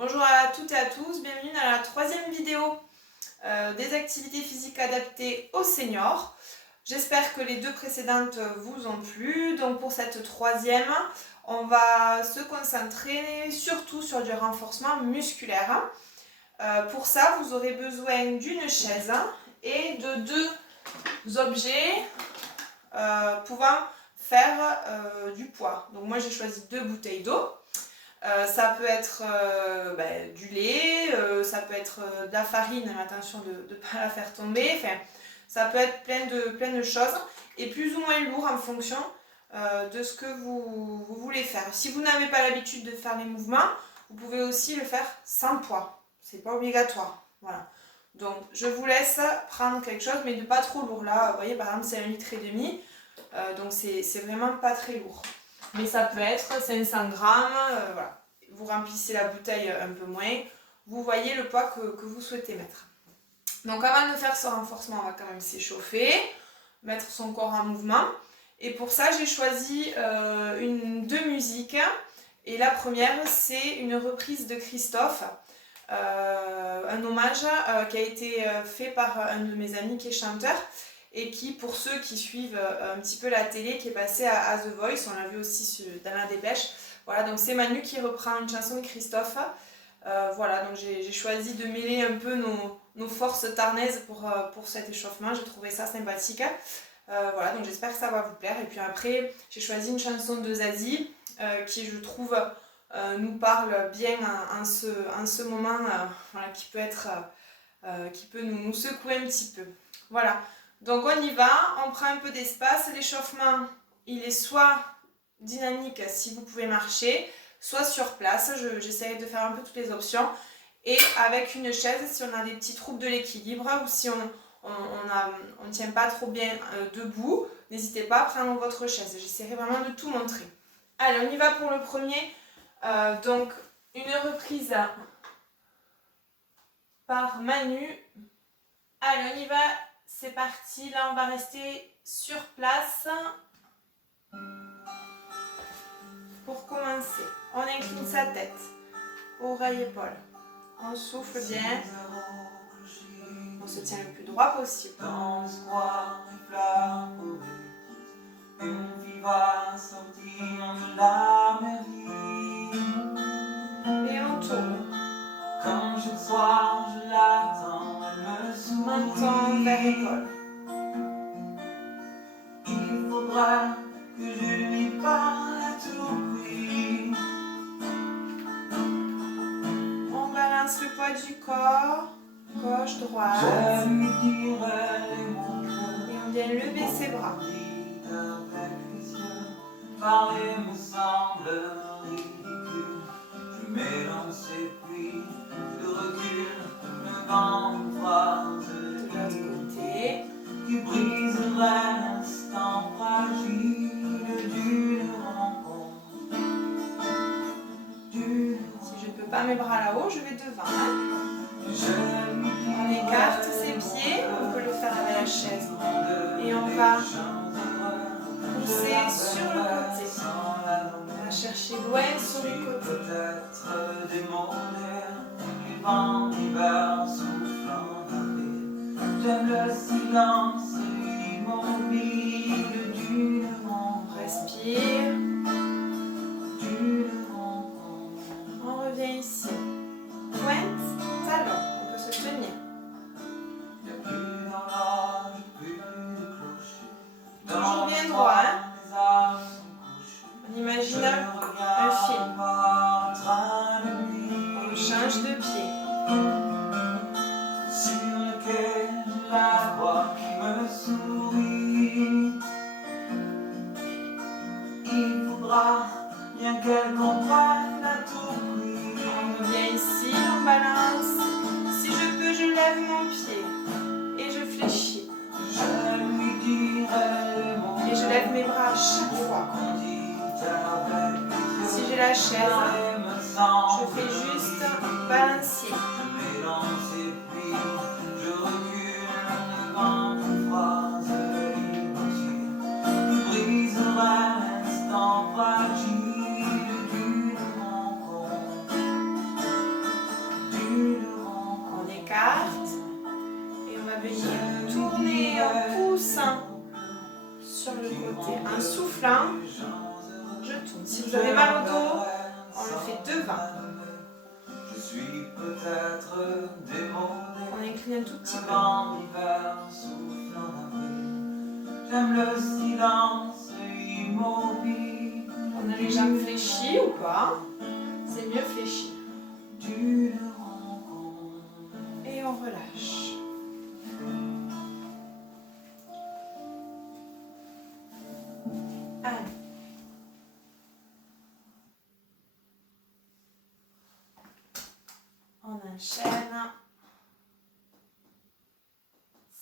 Bonjour à toutes et à tous, bienvenue dans la troisième vidéo des activités physiques adaptées aux seniors. J'espère que les deux précédentes vous ont plu. Donc pour cette troisième, on va se concentrer surtout sur du renforcement musculaire. Pour ça, vous aurez besoin d'une chaise et de deux objets pouvant faire du poids. Donc moi j'ai choisi 2 bouteilles d'eau. Ça peut être du lait, ça peut être de la farine, mais attention de ne pas la faire tomber. Enfin, ça peut être plein de choses et plus ou moins lourd en fonction de ce que vous voulez faire. Si vous n'avez pas l'habitude de faire les mouvements, vous pouvez aussi le faire sans poids. C'est pas obligatoire. Voilà. Donc je vous laisse prendre quelque chose, mais de pas trop lourd. Là, vous voyez, par exemple, c'est 1,5 litre. Donc c'est vraiment pas très lourd. Mais ça peut être 500 grammes, voilà. Vous remplissez la bouteille un peu moins, vous voyez le poids que vous souhaitez mettre. Donc avant de faire ce renforcement, on va quand même s'échauffer, mettre son corps en mouvement. Et pour ça, j'ai choisi deux musiques. Et la première, c'est une reprise de Christophe, un hommage qui a été fait par un de mes amis qui est chanteur. Et qui, pour ceux qui suivent un petit peu la télé, qui est passé à The Voice, on l'a vu aussi dans la dépêche. Voilà, donc c'est Manu qui reprend une chanson de Christophe. Voilà, donc j'ai choisi de mêler un peu nos forces tarnaises pour cet échauffement. J'ai trouvé ça sympathique. Voilà, donc j'espère que ça va vous plaire. Et puis après, j'ai choisi une chanson de Zazie qui, je trouve, nous parle bien en ce moment, voilà, qui peut nous secouer un petit peu. Voilà. Donc on y va, on prend un peu d'espace, l'échauffement il est soit dynamique si vous pouvez marcher, soit sur place, j'essaierai de faire un peu toutes les options, et avec une chaise si on a des petits troubles de l'équilibre ou si on ne tient pas trop bien debout, n'hésitez pas à prendre votre chaise, j'essaierai vraiment de tout montrer. Allez, on y va pour le premier, donc une reprise par Manu. Allez, on y va. C'est parti, là on va rester sur place. Pour commencer, on incline sa tête, oreille, épaule. On souffle bien. On se tient le plus droit possible. Dans ce square, une fleur pourrie, une fille va sortir de la mairie. Et on tourne. Quand chaque soir je l'attends, elle me sourit. Menton vers épaule. Il faudra que je lui parle à tout prix. On balance le poids du corps, gauche, droite. Je lui dirai les mots et on vient lever ses bras. Avec les yeux, parler me semble ridicule. Je m'élance et puis je recule, me vends une phrase De l'autre côté. qui briserait l'instant fragile d'une rencontre. Si je ne peux pas mes bras là-haut, je vais devant. On On écarte ses pieds, on peut le faire avec la chaise. Et on va pousser sur le côté. On va chercher loin sur le côté. Peut-être des mots d'air, les vents d'hiver soufflant d'avril. J'aime le silence immobile d'une rencontre. Respire. D'une rencontre. On revient ici. Pointe, talon. On peut se tenir. Y'a plus d'horloge, plus de clocher. Toujours bien droit, hein? Les arbres sont couchés. On imagine un film. On change de pied. Sur le quai, je la vois qui me sourit. Il faudra bien qu'elle comprenne à tout prix. On revient ici, on balance. Si je peux, je lève mon pied. Et je fléchis. Je lui dirai les mots. Et je lève mes bras à chaque fois. On dit avec les Si yeux. j'ai la chaise, Parler me je semble fais juste balancier. Je m'élance et puis je recule devant une phrase inutile qui brisera l'instant fragile d'une rencontre. côté. En soufflant, je tourne. Si vous avez mal au dos, on le fait devant. Je suis peut-être démodé. On incline un tout petit Le peu. vent d'hiver souffle en avril. J'aime le silence immobile. On a les jambes fléchies ou pas? C'est mieux fléchi. D'une rencontre. Et on relâche. Allez. On enchaîne.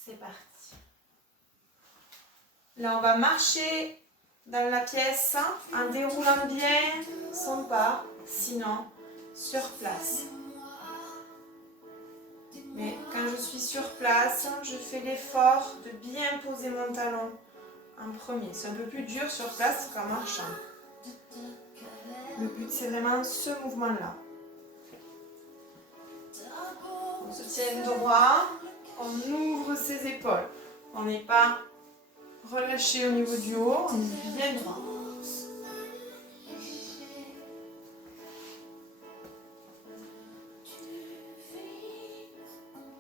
C'est parti. Là, on va marcher dans la pièce en déroulant bien son pas, sinon sur place. Mais quand je suis sur place, je fais l'effort de bien poser mon talon en premier. C'est un peu plus dur sur place qu'en marchant. Le but, c'est vraiment ce mouvement-là. On se tient droit, on ouvre ses épaules. On n'est pas relâché au niveau du haut, on est bien droit.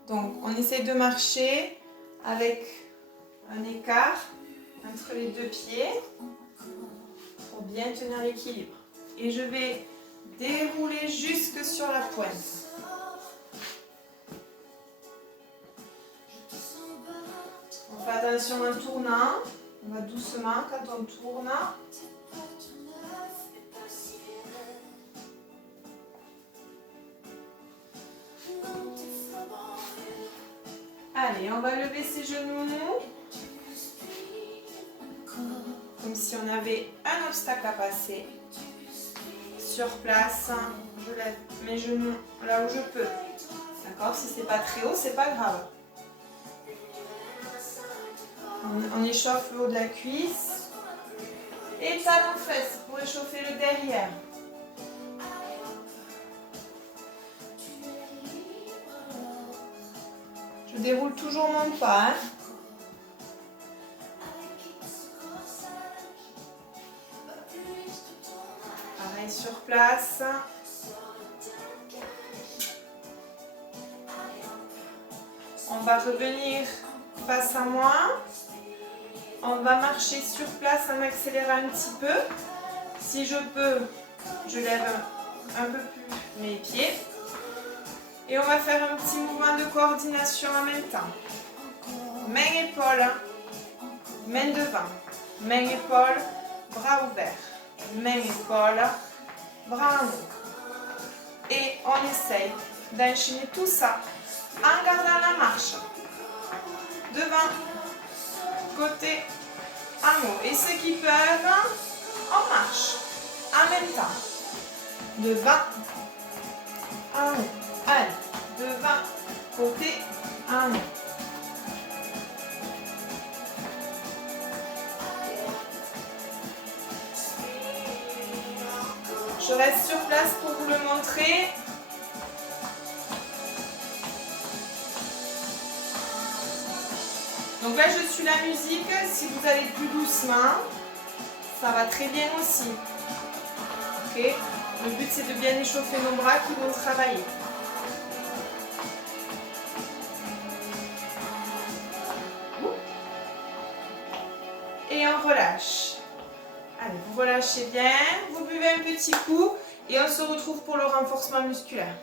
Donc, on essaie de marcher avec un écart entre les deux pieds pour bien tenir l'équilibre. Et je vais dérouler jusque sur la pointe. On fait attention en tournant, on va doucement quand on tourne. Allez, on va lever ses genoux, comme si on avait un obstacle à passer. Sur place, je lève mes genoux là où je peux. D'accord? Si c'est pas très haut, c'est pas grave. On échauffe le haut de la cuisse et talon-fesse pour échauffer le derrière. Je déroule toujours mon pas. Pareil sur place. On va revenir face à moi. On va marcher sur place en accélérant un petit peu. Si je peux, je lève un peu plus mes pieds. Et on va faire un petit mouvement de coordination en même temps. Main, épaule, main devant. Main, épaule, bras ouverts. Main, épaule, bras en haut. Et on essaye d'enchaîner tout ça en gardant la marche. Devant, côté, en haut. Et ceux qui peuvent, on marche en même temps. Devant, en haut. Allez, devant, côté, en haut. Je reste sur place pour vous le montrer. Donc là, je suis la musique. Si vous allez plus doucement, ça va très bien aussi. Ok. Le but, c'est de bien échauffer nos bras qui vont travailler. Et on relâche. Allez, vous relâchez bien, vous buvez un petit coup et on se retrouve pour le renforcement musculaire.